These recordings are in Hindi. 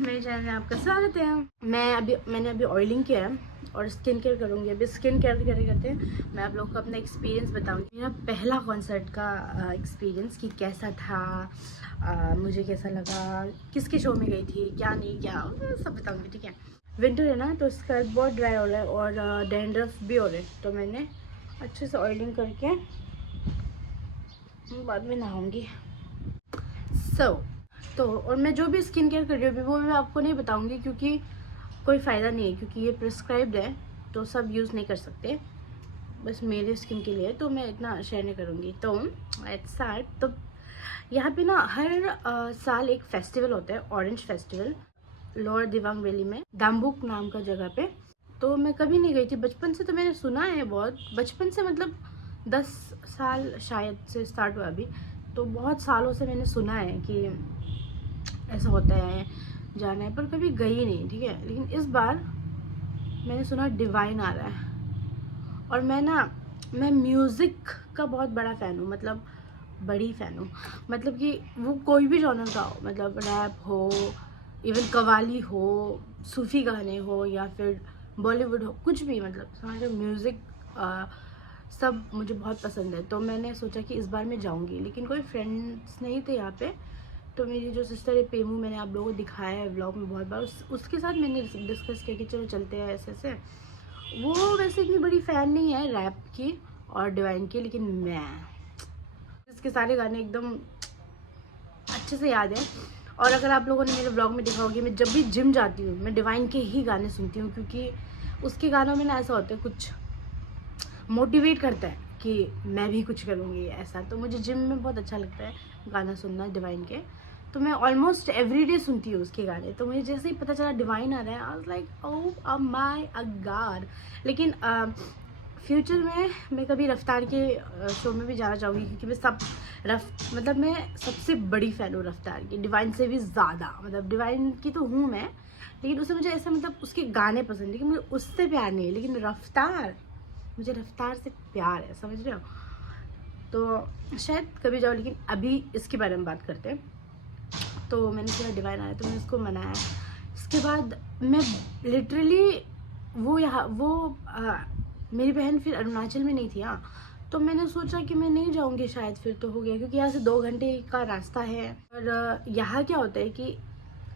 मेरे चैनल में आपका स्वागत है। मैंने अभी ऑयलिंग किया है और स्किन केयर करूँगी। अभी स्किन केयर करते मैं आप लोगों को अपना एक्सपीरियंस बताऊँगी। मेरा पहला कॉन्सर्ट का एक्सपीरियंस कि कैसा था, मुझे कैसा लगा, किसके शो में गई थी, क्या नहीं क्या, सब बताऊँगी। ठीक है, विंटर है ना, तो स्कैल्प बहुत ड्राई हो रहा है और डैंड्रफ भी हो रहे हैं, तो मैंने अच्छे से ऑयलिंग करके बाद में नहाऊँगी। तो और मैं जो भी स्किन केयर कर रही हूँ वो मैं आपको नहीं बताऊंगी, क्योंकि कोई फ़ायदा नहीं है, क्योंकि ये प्रिस्क्राइब्ड है तो सब यूज़ नहीं कर सकते, बस मेरे स्किन के लिए, तो मैं इतना शेयर नहीं करूँगी। तो लेट्स स्टार्ट। तो यहाँ पे ना हर साल एक फेस्टिवल होता है, orange festival, lower Dibang valley में, दाम्बुक नाम का जगह पे। तो मैं कभी नहीं गई थी बचपन से, तो मैंने सुना है बहुत, बचपन से मतलब 10 साल शायद से स्टार्ट हुआ अभी, तो बहुत सालों से मैंने सुना है कि ऐसा होता है, जाना है, पर कभी गई नहीं। ठीक है, लेकिन इस बार मैंने सुना डिवाइन आ रहा है, और मैं म्यूज़िक का बहुत बड़ा फ़ैन हूँ, मतलब बड़ी फ़ैन हूँ, मतलब कि वो कोई भी जॉनर का हो, मतलब रैप हो, इवन कवाली हो, सूफ़ी गाने हो, या फिर बॉलीवुड हो, कुछ भी, मतलब समझ लो म्यूज़िक सब मुझे बहुत पसंद है। तो मैंने सोचा कि इस बार मैं जाऊँगी, लेकिन कोई फ्रेंड्स नहीं थे यहाँ पे। तो मेरी जो सिस्टर है पेमू, मैंने आप लोगों को दिखाया है व्लॉग में बहुत बार, उसके साथ मैंने डिस्कस किया कि चलो चलते हैं ऐसे। वो वैसे इतनी बड़ी फ़ैन नहीं है रैप की और डिवाइन की, लेकिन मैं इसके सारे गाने एकदम अच्छे से याद है। और अगर आप लोगों ने मेरे व्लॉग में देखा होगी, मैं जब भी जिम जाती हूँ मैं डिवाइन के ही गाने सुनती हूँ, क्योंकि उसके गानों में ना ऐसा होता है, कुछ मोटिवेट करता है कि मैं भी कुछ करूँगी ऐसा। तो मुझे जिम में बहुत अच्छा लगता है गाना सुनना डिवाइन के, तो मैं ऑलमोस्ट एवरी डे सुनती हूँ उसके गाने। तो मुझे जैसे ही पता चला डिवाइन आ रहा है, I was like oh my God. लेकिन फ्यूचर में मैं कभी रफ्तार के शो में भी जाना चाहूँगी, क्योंकि मैं मतलब मैं सबसे बड़ी फ़ैन हूँ रफ्तार की, डिवाइन से भी ज़्यादा। मतलब डिवाइन की तो हूँ मैं, लेकिन उससे मुझे ऐसा, मतलब उसके गाने पसंद है, लेकिन मुझे उससे प्यार नहीं है, लेकिन रफ्तार, मुझे रफ्तार से प्यार है, समझ रहे हो। तो शायद कभी जाओ, लेकिन अभी इसके बारे में बात करते हैं। तो मैंने सुना डिवाइन आया, तो मैंने उसको मनाया। इसके बाद मैं लिटरली मेरी बहन फिर अरुणाचल में नहीं थी। हाँ, तो मैंने सोचा कि मैं नहीं जाऊँगी शायद, फिर तो हो गया, क्योंकि यहाँ से 2 घंटे का रास्ता है। और यहाँ क्या होता है कि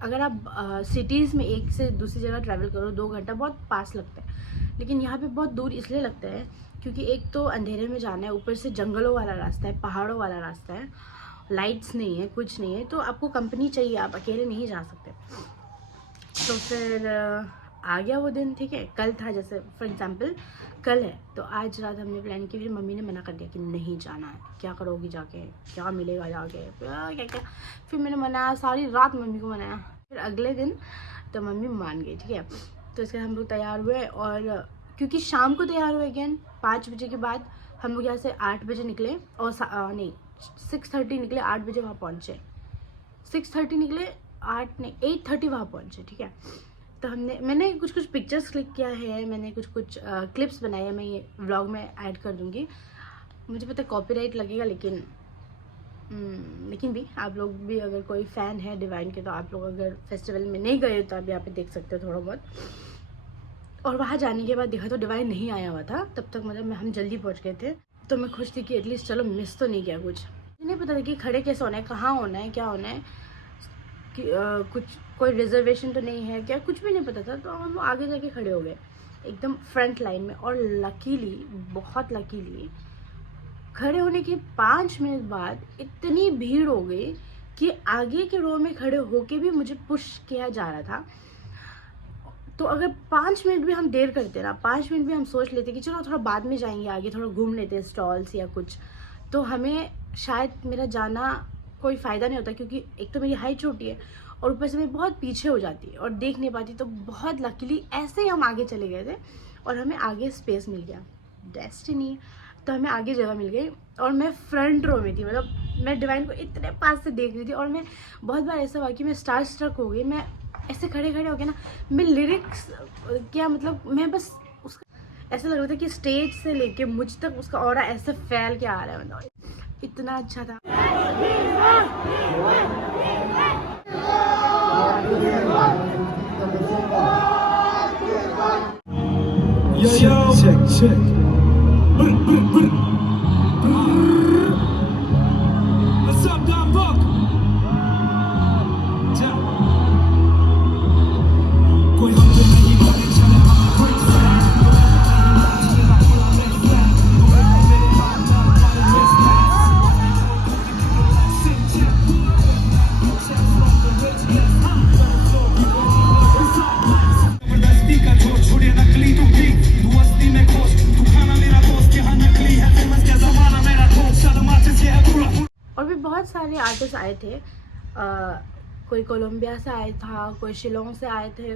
अगर आप सिटीज़ में एक से दूसरी जगह ट्रैवल करो 2 घंटा बहुत पास लगता है, लेकिन यहाँ पे बहुत दूर इसलिए लगता है क्योंकि एक तो अंधेरे में जाना है, ऊपर से जंगलों वाला रास्ता है, पहाड़ों वाला रास्ता है, लाइट्स नहीं है, कुछ नहीं है, तो आपको कंपनी चाहिए, आप अकेले नहीं जा सकते। तो फिर आ गया वो दिन। ठीक है, कल था, जैसे फॉर एग्जांपल कल है, तो आज रात हमने प्लान की, फिर मम्मी ने मना कर दिया कि नहीं जाना है, क्या करोगी जाके, क्या मिलेगा जाके, क्या। फिर मैंने मनाया, सारी रात मम्मी को मनाया, फिर अगले दिन तो मम्मी मान गई। ठीक है, तो इसके हम लोग तैयार हुए, और क्योंकि शाम को तैयार हुए अगेन 5 बजे के बाद, हम लोग यहाँ से 8 बजे निकले, और नहीं 6:30 निकले, 8 बजे वहाँ पहुँचे, 6:30 निकले, 8:30 वहाँ पहुँचे। ठीक है, तो मैंने कुछ पिक्चर्स क्लिक किया है, मैंने कुछ क्लिप्स बनाए हैं, मैं ये व्लॉग में ऐड कर दूँगी। मुझे पता है कॉपीराइट लगेगा, लेकिन भी आप लोग भी अगर कोई फ़ैन है डिवाइन के, तो आप लोग अगर फेस्टिवल में नहीं गए तो आप यहाँ पे देख सकते हो थोड़ा बहुत। और वहाँ जाने के बाद देखा तो डिवाइन नहीं आया हुआ था तब तक, मतलब हम जल्दी पहुँच गए थे, तो मैं खुश थी कि एटलीस्ट चलो मिस तो नहीं किया कुछ। नहीं पता था कि खड़े कैसे होना है, कहाँ होना है, क्या होना है, कि कुछ कोई रिजर्वेशन तो नहीं है क्या, कुछ भी नहीं पता था। तो हम आगे जाके खड़े हो गए एकदम फ्रंट लाइन में, और लकीली, बहुत लकीली, खड़े होने के 5 मिनट बाद इतनी भीड़ हो गई कि आगे के रो में खड़े होके भी मुझे पुश किया जा रहा था। तो अगर 5 मिनट भी हम देर करते ना, 5 मिनट भी हम सोच लेते कि चलो थोड़ा बाद में जाएंगे, आगे थोड़ा घूम लेते हैं स्टॉल्स या कुछ, तो हमें शायद मेरा जाना कोई फ़ायदा नहीं होता, क्योंकि एक तो मेरी हाइट छोटी है और ऊपर से मैं बहुत पीछे हो जाती और देख नहीं पाती। तो बहुत लकीली ऐसे ही हम आगे चले गए थे और हमें आगे स्पेस मिल गया, डेस्टिनी। तो हमें आगे जगह मिल गई, और मैं फ्रंट रो में थी, मतलब मैं डिवाइन को इतने पास से देख रही थी। और मैं बहुत बार ऐसा हुआ कि मैं स्टार स्ट्रक हो गई, मैं ऐसे खड़े हो गया ना, मैं लिरिक्स क्या, मतलब मैं बस उसका ऐसा लग रहा था कि स्टेज से लेके मुझ तक उसका ऑरा ऐसे फैल के आ रहा है, मतलब इतना अच्छा था। check. What's up, Don Book? कोई हमको नहीं माने चले हम कोई और भी बहुत सारे आर्टिस्ट आए थे। कोई कोलंबिया से आया था, कोई शिलोंग से आए थे।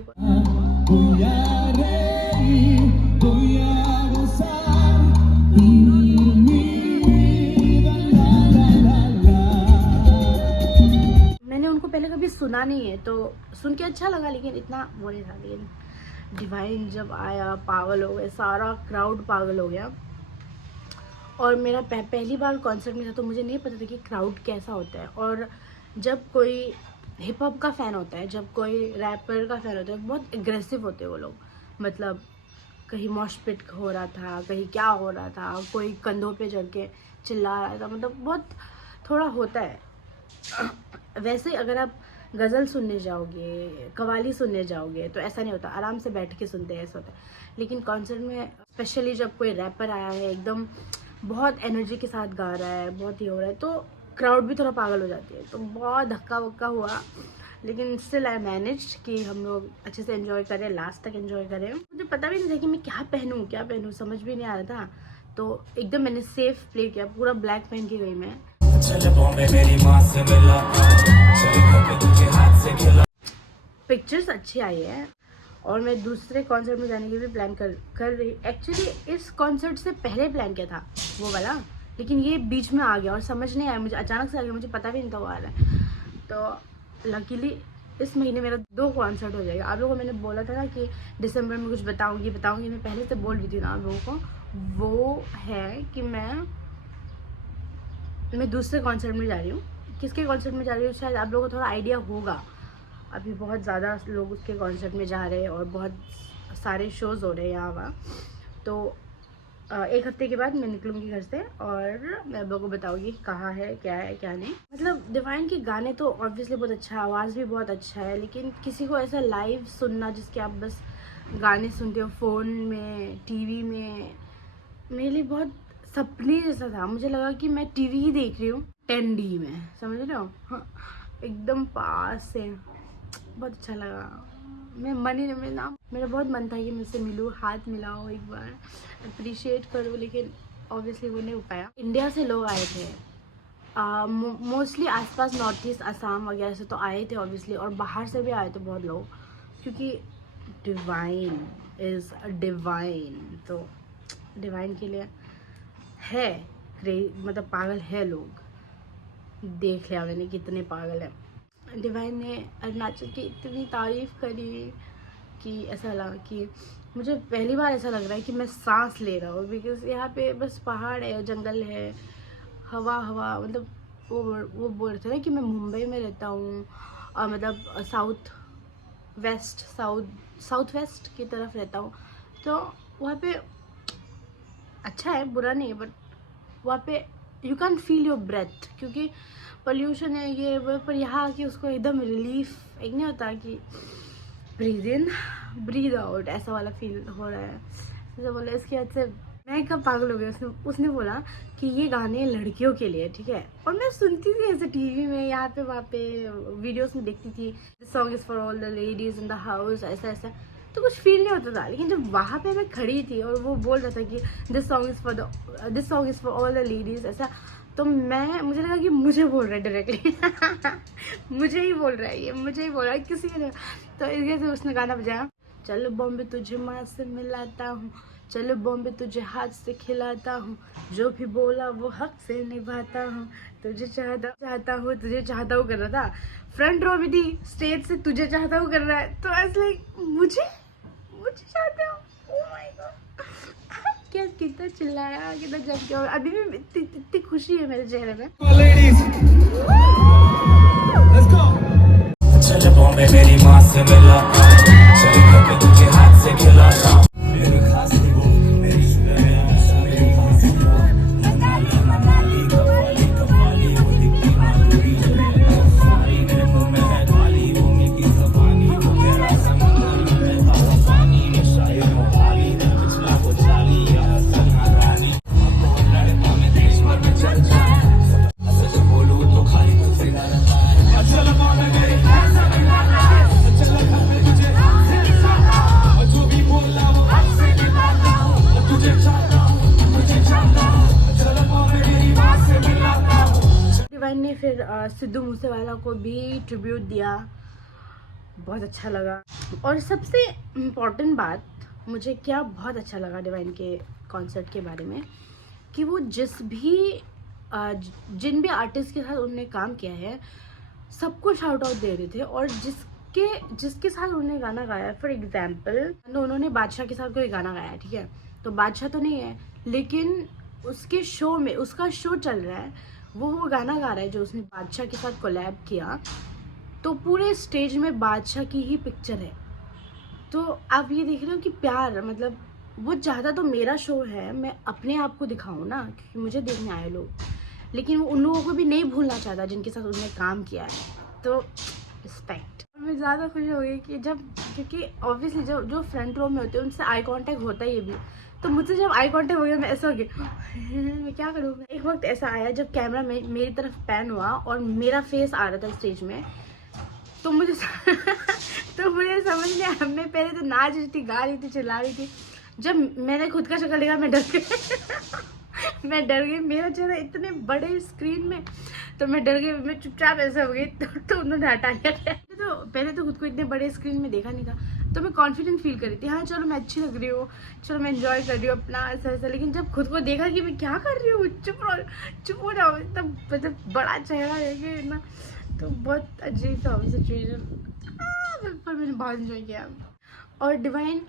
मैंने उनको पहले कभी सुना नहीं है तो सुन के अच्छा लगा, लेकिन इतना वो नहीं था। लेकिन डिवाइन जब आया पागल हो गए, सारा क्राउड पागल हो गया। और मेरा पहली बार कॉन्सर्ट में था तो मुझे नहीं पता था कि क्राउड कैसा होता है। और जब कोई हिप हॉप का फ़ैन होता है, जब कोई रैपर का फ़ैन होता है, बहुत एग्रेसिव होते हैं वो लोग। मतलब कहीं मॉश पिट हो रहा था, कहीं क्या हो रहा था, कोई कंधों पे चढ़ के चिल्ला रहा था, मतलब बहुत थोड़ा होता है। वैसे अगर आप गज़ल सुनने जाओगे, कवाली सुनने जाओगे तो ऐसा नहीं होता, आराम से बैठ के सुनते हैं, ऐसा होता है। लेकिन कॉन्सर्ट में स्पेशली जब कोई रैपर आया है, एकदम बहुत एनर्जी के साथ गा रहा है, बहुत ही हो रहा है, तो क्राउड भी थोड़ा पागल हो जाती है। तो बहुत धक्का वक्का हुआ, लेकिन स्टिल आई मैनेज कि हम लोग अच्छे से एंजॉय करें, लास्ट तक एंजॉय करें। मुझे पता भी नहीं था कि मैं क्या पहनूँ, समझ भी नहीं आ रहा था। तो एकदम मैंने सेफ प्ले किया, पूरा ब्लैक पहन के गई मैं। पिक्चर्स अच्छी आई है और मैं दूसरे कॉन्सर्ट में जाने की भी प्लान कर रही। एक्चुअली इस कॉन्सर्ट से पहले प्लान किया था वो वाला, लेकिन ये बीच में आ गया और समझ नहीं आया, मुझे अचानक से आ गया, मुझे पता भी नहीं था वो आ रहा है। तो लकीली इस महीने मेरा 2 कॉन्सर्ट हो जाएगा। आप लोगों को मैंने बोला था ना कि दिसंबर में कुछ बताऊंगी, मैं पहले से बोल रही थी ना आप लोगों को। वो है कि मैं दूसरे कॉन्सर्ट में जा रही हूँ। किसके कॉन्सर्ट में जा रही हूँ शायद आप लोगों को थोड़ा आइडिया होगा। अभी बहुत ज़्यादा लोग उसके कॉन्सर्ट में जा रहे हैं और बहुत सारे शोज़ हो रहे हैं यहाँ वहाँ। तो 1 हफ्ते के बाद मैं निकलूँगी घर से और मैं आप लोगों को बताऊँगी कहाँ है, क्या नहीं। मतलब डिवाइन के गाने तो ऑब्वियसली बहुत अच्छा है, आवाज़ भी बहुत अच्छा है, लेकिन किसी को ऐसा लाइव सुनना जिसके आप बस गाने सुनते हो फ़ोन में, टीवी में, मेरे लिए बहुत सपने जैसा था। मुझे लगा कि मैं टीवी ही देख रही हूँ 10D में, समझ रहे हो? हाँ, एकदम पास से, बहुत अच्छा लगा। मेरा बहुत मन था कि मुझसे मिलूँ, हाथ मिलाऊँ, एक बार अप्रिशिएट करूँ, लेकिन ऑब्वियसली वो नहीं हो पाया। इंडिया से लोग आए थे, मोस्टली आसपास नॉर्थ ईस्ट, असम वगैरह से तो आए थे ऑब्वियसली, और बाहर से भी आए थे बहुत लोग, क्योंकि डिवाइन इज़ डिवाइन। तो डिवाइन के लिए है मतलब पागल है लोग। देख लिया मैंने कितने पागल हैं। डिवाइन ने अरुणाचल की इतनी तारीफ़ करी कि ऐसा लगा कि मुझे पहली बार ऐसा लग रहा है कि मैं सांस ले रहा हूँ, बिकॉज़ यहाँ पे बस पहाड़ है, जंगल है, हवा मतलब वो बोल रहे थे ना कि मैं मुंबई में रहता हूँ, और मतलब साउथ वेस्ट की तरफ रहता हूँ। तो वहाँ पे अच्छा है, बुरा नहीं है, बट वहाँ पे you can feel your breath, क्योंकि पोल्यूशन है ये वो। पर यहाँ आके उसको एकदम रिलीफ, एक नहीं होता कि ब्रीद इन ब्रीद आउट, ऐसा वाला फील हो रहा है। जैसे बोला इसकी वजह से मैं कब पागल हो गया। उसने बोला कि ये गाने लड़कियों के लिए, ठीक है। और मैं सुनती थी ऐसे टीवी में, यहाँ पे वहाँ पे वीडियोस में देखती थी, this song is for all the ladies in the house, ऐसा तो कुछ फील नहीं होता था। लेकिन जब वहाँ पे मैं खड़ी थी और वो बोल रहा था कि this song is for all the ladies, ऐसा, तो मुझे लगा कि मुझे बोल रहा है डायरेक्टली मुझे ही बोल रहा है किसी ने। तो इसके से उसने गाना बजाया, चलो बॉम्बे तुझे माँ से मिलाता हूँ, चलो बॉम्बे तुझे हाथ से खिलाता हूँ, जो भी बोला वो हक से निभाता हूँ, तुझे चाहता हूँ कर रहा था। फ्रंट रो में थी, स्टेज से तुझे चाहता हूँ कर रहा है। तो ऐसे मुझे चाहते हो, ओह माय गॉड, क्या कितना चिल्लाया, कितना जम गया। अभी भी इतनी खुशी है मेरे चेहरे में। चल बॉम्बे मेरी माँ से मिला, चल तुझे हाथ से खिलाता, मेरे खास सिद्धू मूसेवाला को भी ट्रिब्यूट दिया, बहुत अच्छा लगा। और सबसे इम्पॉर्टेंट बात मुझे क्या बहुत अच्छा लगा डिवाइन के कॉन्सर्ट के बारे में, कि वो जिन भी आर्टिस्ट के साथ उन्होंने काम किया है सबको शाउट आउट दे रहे थे। और जिसके साथ उन्होंने गाना गाया, फॉर एग्जाम्पल उन्होंने बादशाह के साथ कोई गाना गाया, ठीक है, तो बादशाह तो नहीं है, लेकिन उसके शो में, उसका शो चल रहा है, वो गाना गा रहा है जो उसने बादशाह के साथ कोलैब किया, तो पूरे स्टेज में बादशाह की ही पिक्चर है। तो आप ये देख रहे हो कि प्यार, मतलब वो चाहता तो मेरा शो है, मैं अपने आप को दिखाऊं ना, क्योंकि मुझे देखने आए लोग, लेकिन वो उन लोगों को भी नहीं भूलना चाहता जिनके साथ उन्होंने काम किया है। तो रिस्पेक्ट। मैं ज़्यादा खुश हो गई कि क्योंकि ऑब्वियसली जो फ्रंट रो में होते हैं उनसे आई कांटेक्ट होता ही है भी, तो मुझसे जब आई कांटेक्ट हो गया मैं ऐसा हो गया मैं क्या करूँ। एक वक्त ऐसा आया जब कैमरा मेरी तरफ पैन हुआ और मेरा फेस आ रहा था स्टेज में, तो मुझे समझ नहीं आया। मैं पहले तो नाच रही थी, गा रही थी, चिल्ला रही थी, जब मैंने खुद का शक्ल देखा मैं डर गई मैं डर गई, मेरा चेहरा इतने बड़े स्क्रीन में, तो मैं डर गई, मैं चुपचाप ऐसे हो गई। तो उन्होंने हटा लिया। तो पहले तो खुद को इतने बड़े स्क्रीन में देखा नहीं था, तो मैं कॉन्फिडेंट फील कर रही थी, हाँ चलो मैं अच्छी लग रही हूँ, चलो मैं एंजॉय कर रही हूँ अपना ऐसा। लेकिन जब खुद को देखा कि मैं क्या कर रही हूँ, चुप हो जाओ, तब मतलब बड़ा चेहरा है ना, तो बहुत अजीब था सिचुएशन, पर मैंने बहुत एंजॉय किया। और डिवाइन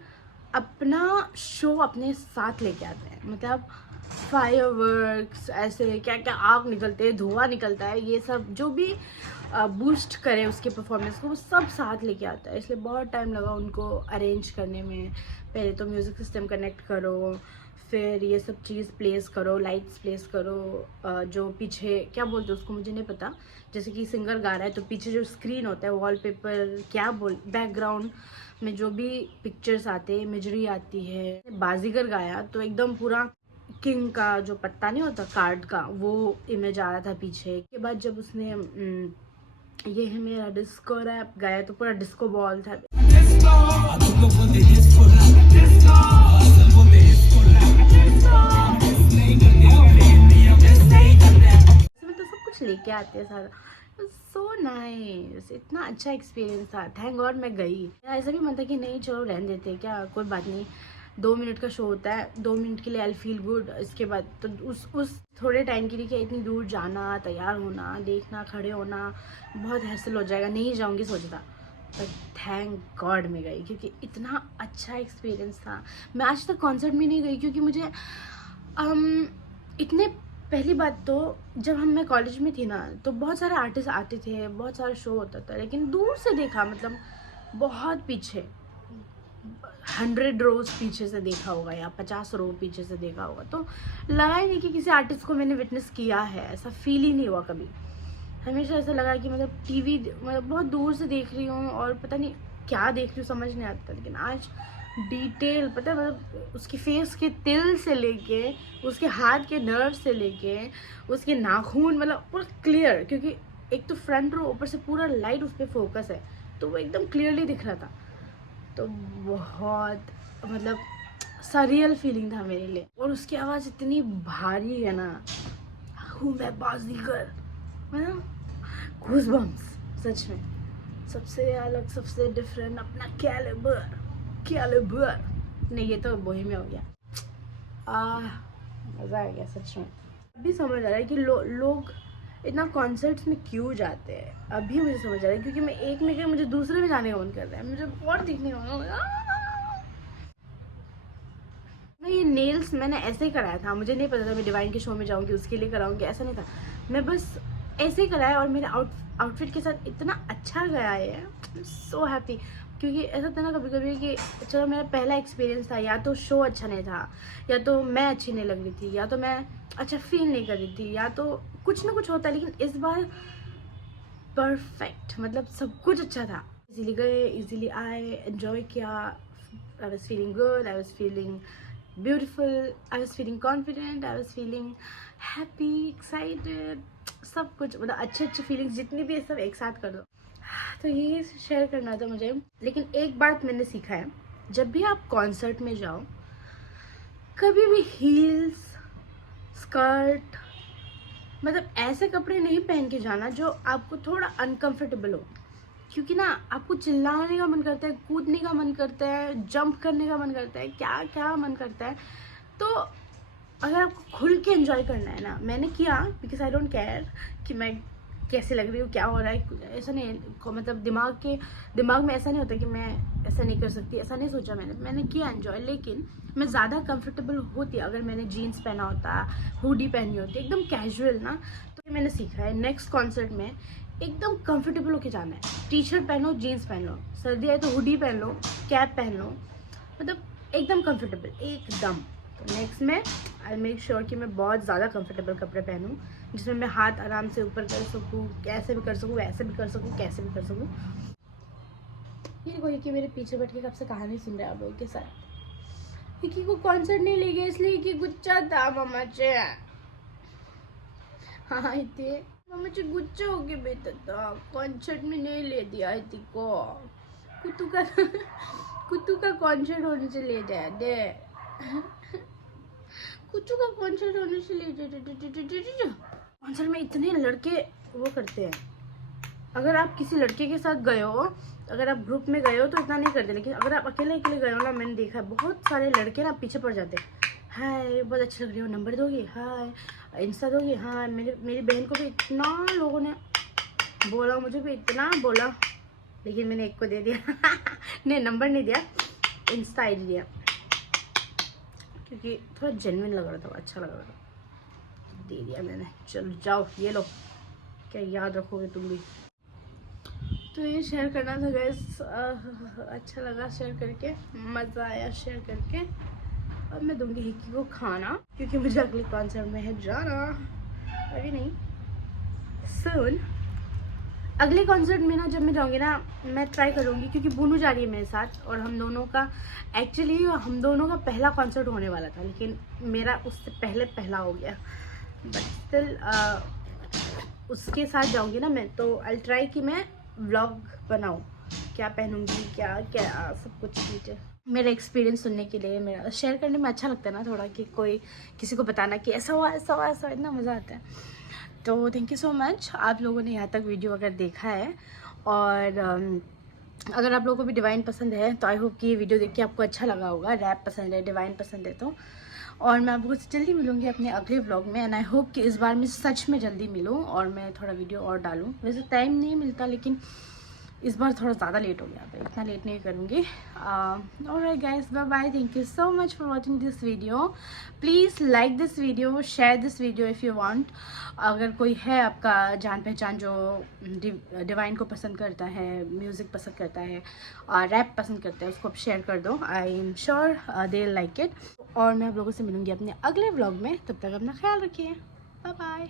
अपना शो अपने साथ लेके आते हैं, मतलब फायरवर्क्स, ऐसे क्या क्या आग निकलते हैं, धुआं निकलता है, ये सब जो भी बूस्ट करे उसके परफॉर्मेंस को, वो सब साथ लेके आता है। इसलिए बहुत टाइम लगा उनको अरेंज करने में। पहले तो म्यूज़िक सिस्टम कनेक्ट करो, फिर ये सब चीज़ प्लेस करो, लाइट्स प्लेस करो, जो पीछे क्या बोलते हैं उसको मुझे नहीं पता, जैसे कि सिंगर गा रहा है तो पीछे जो स्क्रीन होता है, वॉलपेपर, बैकग्राउंड में जो भी पिक्चर्स आते हैं, इमेजरी आती है। बाजीगर गाया तो एकदम पूरा किंग का जो पत्ता नहीं होता कार्ड का, वो इमेज आ रहा था पीछे। के बाद जब उसने ये है मेरा डिस्को रैप गाया तो पूरा डिस्को बॉल था। तो सब कुछ लेके आते हैं सारा, सो नाइस, इतना अच्छा एक्सपीरियंस था। थैंक गॉड मैं गई। ऐसा भी मन था कि नहीं चलो रहने देते, क्या कोई बात नहीं, 2 मिनट का शो होता है, 2 मिनट के लिए आई फील गुड। इसके बाद तो उस थोड़े टाइम के लिए क्या इतनी दूर जाना, तैयार होना, देखना, खड़े होना, बहुत हैसल हो जाएगा, नहीं जाऊँगी सोचा था। पर थैंक गॉड मैं गई, क्योंकि इतना अच्छा एक्सपीरियंस था। मैं आज तक कॉन्सर्ट में नहीं गई, क्योंकि मुझे इतने, पहली बात तो जब मैं कॉलेज में थी ना, तो बहुत सारे आर्टिस्ट आते थे, बहुत सारा शो होता था, लेकिन दूर से देखा, मतलब बहुत पीछे, 100 रोज पीछे से देखा होगा या 50 रो पीछे से देखा होगा, तो लगा ही नहीं कि किसी आर्टिस्ट को मैंने विटनेस किया है, ऐसा फील ही नहीं हुआ कभी। हमेशा ऐसा लगा कि मतलब टीवी, मतलब बहुत दूर से देख रही हूँ और पता नहीं क्या देख रही हूँ, समझ नहीं आता। लेकिन आज डिटेल पता है, मतलब उसके फेस के तिल से लेके, उसके हाथ के नर्व से लेके, उसके नाखून, मतलब पूरा क्लियर, क्योंकि एक तो फ्रंट रो, ऊपर से पूरा लाइट उस पर फोकस है, तो वो एकदम क्लियरली दिख रहा था। तो बहुत मतलब सरियल फीलिंग था मेरे लिए। और उसकी आवाज़ इतनी भारी है ना, हूँ मैं बाजीगर, मतलब गूज़बम्स, सच में सबसे अलग, सबसे डिफरेंट, अपना कैलिबर नहीं, ये तो बोहेमिया हो गया। मज़ा आ गया सच में। अभी समझ आ रहा है कि लोग इतना कॉन्सर्ट्स में क्यों जाते हैं, अभी मुझे समझ आ रहा है, क्योंकि मैं एक में गई, मुझे दूसरे में जाने का मन कर रहा है, मुझे और दिखने का मन। ये नेल्स मैंने ऐसे ही कराया था, मुझे नहीं पता था मैं डिवाइन के शो में जाऊंगी उसके लिए कराऊंगी, ऐसा नहीं था, मैं बस ऐसे ही कराया और मेरे आउटफिट के साथ इतना अच्छा गया है, सो हैप्पी। क्योंकि ऐसा था ना कभी कभी कि चलो मेरा पहला एक्सपीरियंस था, या तो शो अच्छा नहीं था, या तो मैं अच्छी नहीं लग रही थी, या तो मैं अच्छा फील नहीं कर रही थी, या तो कुछ ना कुछ होता है। लेकिन इस बार परफेक्ट, मतलब सब कुछ अच्छा था। इजीली गए, इजीली आए, एंजॉय किया, I was feeling good, I was feeling beautiful, I was feeling confident, I was feeling happy, excited, सब कुछ, मतलब अच्छे फीलिंग्स जितनी भी है सब एक साथ कर दो। तो ये शेयर करना था मुझे। लेकिन एक बात मैंने सीखा है, जब भी आप कॉन्सर्ट में जाओ, कभी भी हील्स, स्कर्ट, मतलब ऐसे कपड़े नहीं पहन के जाना जो आपको थोड़ा अनकंफर्टेबल हो, क्योंकि ना आपको चिल्लाने का मन करता है, कूदने का मन करता है, जंप करने का मन करता है, क्या क्या मन करता है। तो अगर आपको खुल के एंजॉय करना है ना, मैंने किया बिकॉज आई डोंट केयर कि मैं कैसे लग रही हूँ, क्या हो रहा है, ऐसा नहीं मतलब दिमाग में ऐसा नहीं होता कि मैं ऐसा नहीं कर सकती, ऐसा नहीं सोचा मैंने किया एंजॉय। लेकिन मैं ज़्यादा कंफर्टेबल होती अगर मैंने जीन्स पहना होता, हुडी पहनी होती, एकदम कैजुअल ना। तो ये मैंने सीखा है, नेक्स्ट कॉन्सर्ट में एकदम कंफर्टेबल होके जाना है। टी शर्ट पहनो, जीन्स पहन लो, सर्दी आए तो हुडी पहन लो, कैप पहन लो, मतलब एकदम कंफर्टेबल एकदम। तो नेक्स्ट में आई मेक श्योर कि मैं बहुत ज़्यादा कंफर्टेबल कपड़े पहनूँ, जिसमें मैं हाथ आराम से ऊपर कर सकूँ, कैसे भी कर सकूँ, वैसे भी कर सकूँ, कैसे भी कर सकूँ। ये कोई कि मेरे पीछे बैठ के कब से कहानी सुन रहे हैं आप लोगों के साथ। विकी को कॉन्सर्ट नहीं ले गए इसलिए कि गुच्चा था मामा चे। हाँ इतने मामा चे गुच्चा हो के बेटा था, कॉन्सर्ट में नहीं ले दिया इति को। कुत्तू का कॉन्सर्ट होने से ले जाया दे। कुत्तू का कॉन्सर्ट होने से ले जाए। कॉन्सर्ट में इतने लड़के वो करते हैं। अगर आप किसी लड़के के साथ गए हो, अगर आप ग्रुप में गए हो तो इतना नहीं करते, लेकिन अगर आप अकेले गए हो ना, मैंने देखा है बहुत सारे लड़के ना पीछे पड़ जाते हैं। हाय बहुत अच्छी लग रही हो, नंबर दोगे, हाय इंस्टा दोगे, हाँ। मेरी बहन को भी इतना लोगों ने बोला, मुझे भी इतना बोला, लेकिन मैंने एक को दे दिया। नहीं नंबर नहीं दिया, इंस्टा आईडी दिया, क्योंकि थोड़ा जेन्युइन लग रहा था, अच्छा लग रहा था, दे दिया मैंने। चलो जाओ ये लो, क्या याद रखोगे तुम भी। तो ये शेयर करना था गाइस, अच्छा लगा शेयर करके, मज़ा आया शेयर करके। अब मैं दूंगी हिक्की को खाना, क्योंकि मुझे अगले कॉन्सर्ट में है जाना, अभी नहीं सून। अगले कॉन्सर्ट में ना जब मैं जाऊंगी ना, मैं ट्राई करूंगी, क्योंकि बुनू जा रही है मेरे साथ, और हम दोनों का पहला कॉन्सर्ट होने वाला था, लेकिन मेरा उससे पहला हो गया। बट स्टिल उसके साथ जाऊंगी ना मैं, तो आई ट्राई कि मैं व्लॉग बनाऊं, क्या पहनूंगी, क्या क्या सब कुछ चीज़ें, मेरा एक्सपीरियंस सुनने के लिए, मेरा शेयर करने में अच्छा लगता है ना थोड़ा, कि कोई किसी को बताना कि ऐसा हुआ ऐसा हुआ ऐसा, इतना मज़ा आता है। तो थैंक यू सो मच आप लोगों ने यहाँ तक वीडियो अगर देखा है, और अगर आप लोगों को भी डिवाइन पसंद है तो आई होप कि ये वीडियो देख के आपको अच्छा लगा होगा। रैप पसंद है, डिवाइन पसंद है तो। और मैं आपको जल्दी मिलूँगी अपने अगले व्लॉग में, एंड आई होप कि इस बार मैं सच में जल्दी मिलूँ और मैं थोड़ा वीडियो और डालूँ। वैसे टाइम नहीं मिलता, लेकिन इस बार थोड़ा ज़्यादा लेट हो गया, तो इतना लेट नहीं करूँगी। Alright guys, bye bye, thank you so much for watching this video. Please like this video, share this video if you want. अगर कोई है आपका जान पहचान जो डिवाइन को पसंद करता है, म्यूज़िक पसंद करता है, रैप पसंद करता है, उसको आप शेयर कर दो। I am sure they like it. और मैं आप लोगों से मिलूँगी अपने अगले व्लॉग में, तब तक अपना ख्याल रखिए, बाय बाय।